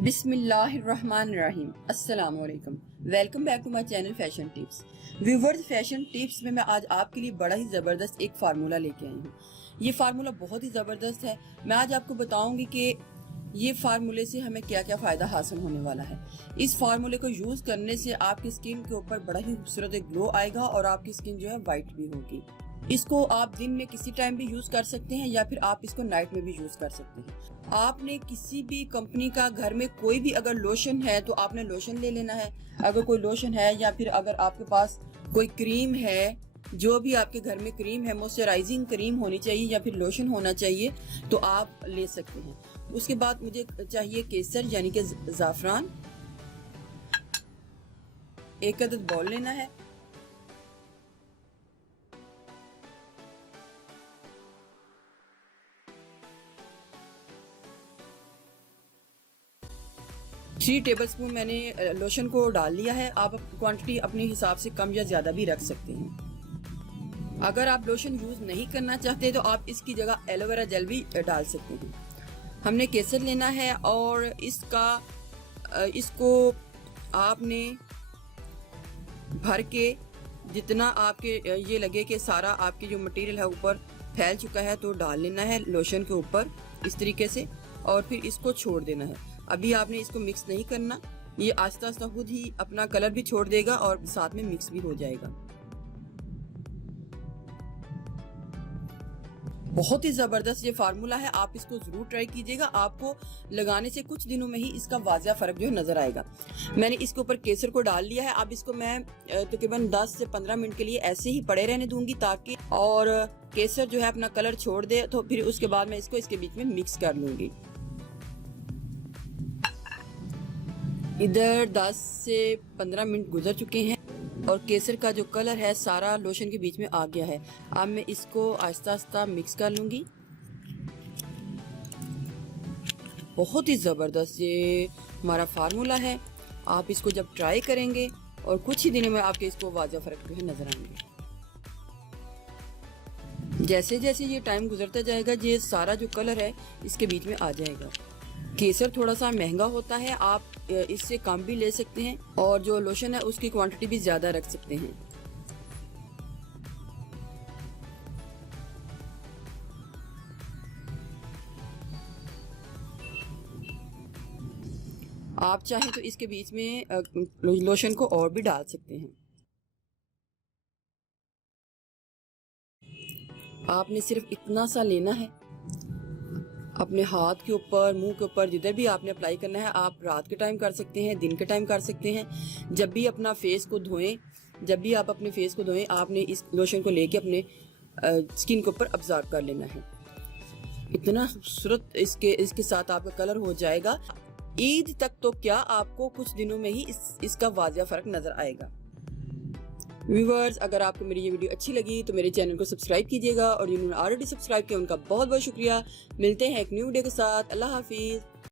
बिस्मिल्लाहिर्रहमानिर्रहीम। अस्सलामुअलैकुम। Welcome back to my channel fashion tips. Viewers, fashion tips में मैं आज आपके लिए बड़ा ही ज़बरदस्त एक फार्मूला लेके आई हूँ। ये फार्मूला बहुत ही ज़बरदस्त है। मैं आज आपको बताऊंगी कि ये फार्मूले से हमें क्या क्या फ़ायदा हासिल होने वाला है। इस फार्मूले को यूज़ करने से आपकी स्किन के ऊपर बड़ा ही खूबसूरत एक ग्लो आएगा और आपकी स्किन जो है वाइट भी होगी। इसको आप दिन में किसी टाइम भी यूज कर सकते हैं या फिर आप इसको नाइट में भी यूज कर सकते हैं। आपने किसी भी कंपनी का घर में कोई भी अगर लोशन है तो आपने लोशन ले लेना है। अगर कोई लोशन है या फिर अगर आपके पास कोई क्रीम है, जो भी आपके घर में क्रीम है, मॉइस्चराइजिंग क्रीम होनी चाहिए या फिर लोशन होना चाहिए, तो आप ले सकते हैं। उसके बाद मुझे चाहिए केसर यानी कि ज़ाफ़रान। एक अदद बॉल लेना है। थ्री टेबलस्पून मैंने लोशन को डाल लिया है। आप क्वांटिटी अपने हिसाब से कम या ज़्यादा भी रख सकते हैं। अगर आप लोशन यूज़ नहीं करना चाहते तो आप इसकी जगह एलोवेरा जेल भी डाल सकते हैं। हमने केसर लेना है और इसको आपने भर के जितना आपके ये लगे कि सारा आपके जो मटेरियल है ऊपर फैल चुका है तो डाल लेना है लोशन के ऊपर इस तरीके से, और फिर इसको छोड़ देना है। अभी आपने इसको मिक्स नहीं करना, ये आस्ता आस्ता खुद ही अपना कलर भी छोड़ देगा और साथ में मिक्स भी हो जाएगा। बहुत ही ज़बरदस्त ये फार्मूला है, आप इसको ज़रूर ट्राई कीजिएगा। आपको लगाने से कुछ दिनों में ही इसका वाज़िया फ़र्क जो है नज़र आएगा। मैंने इसके ऊपर केसर को डाल लिया है। अब इसको मैं तकरीबन 10 से 15 मिनट के लिए ऐसे ही पड़े रहने दूंगी ताकि और केसर जो है अपना कलर छोड़ दे। तो फिर उसके बाद मैं इसको इसके बीच में मिक्स कर लूँगी। इधर 10 से 15 मिनट गुजर चुके हैं और केसर का जो कलर है सारा लोशन के बीच में आ गया है। अब मैं इसको आहिस्ता आहिस्ता मिक्स कर लूँगी। बहुत ही ज़बरदस्त ये हमारा फार्मूला है। आप इसको जब ट्राई करेंगे और कुछ ही दिनों में आपके इसको वाज़िया फ़र्क जो है नज़र आएंगे। जैसे जैसे ये टाइम गुजरता जाएगा ये सारा जो कलर है इसके बीच में आ जाएगा। केसर थोड़ा सा महंगा होता है, आप इससे कम भी ले सकते हैं और जो लोशन है उसकी क्वांटिटी भी ज़्यादा रख सकते हैं। आप चाहें तो इसके बीच में लोशन को और भी डाल सकते हैं। आपने सिर्फ इतना सा लेना है, अपने हाथ के ऊपर, मुंह के ऊपर, जिधर भी आपने अप्लाई करना है। आप रात के टाइम कर सकते हैं, दिन के टाइम कर सकते हैं। जब भी अपना फेस को धोएं, जब भी आप अपने फेस को धोएं, आपने इस लोशन को लेके अपने स्किन के ऊपर ऑब्जर्व कर लेना है। इतना खूबसूरत इसके साथ आपका कलर हो जाएगा। ईद तक तो क्या, आपको कुछ दिनों में ही इसका वाज़िया फ़र्क नज़र आएगा। व्यूवर्स, अगर आपको मेरी ये वीडियो अच्छी लगी तो मेरे चैनल को सब्सक्राइब कीजिएगा और जिन्होंने ऑलरेडी सब्सक्राइब किया उनका बहुत बहुत शुक्रिया। मिलते हैं एक न्यू वीडियो के साथ। अल्लाह हाफिज़।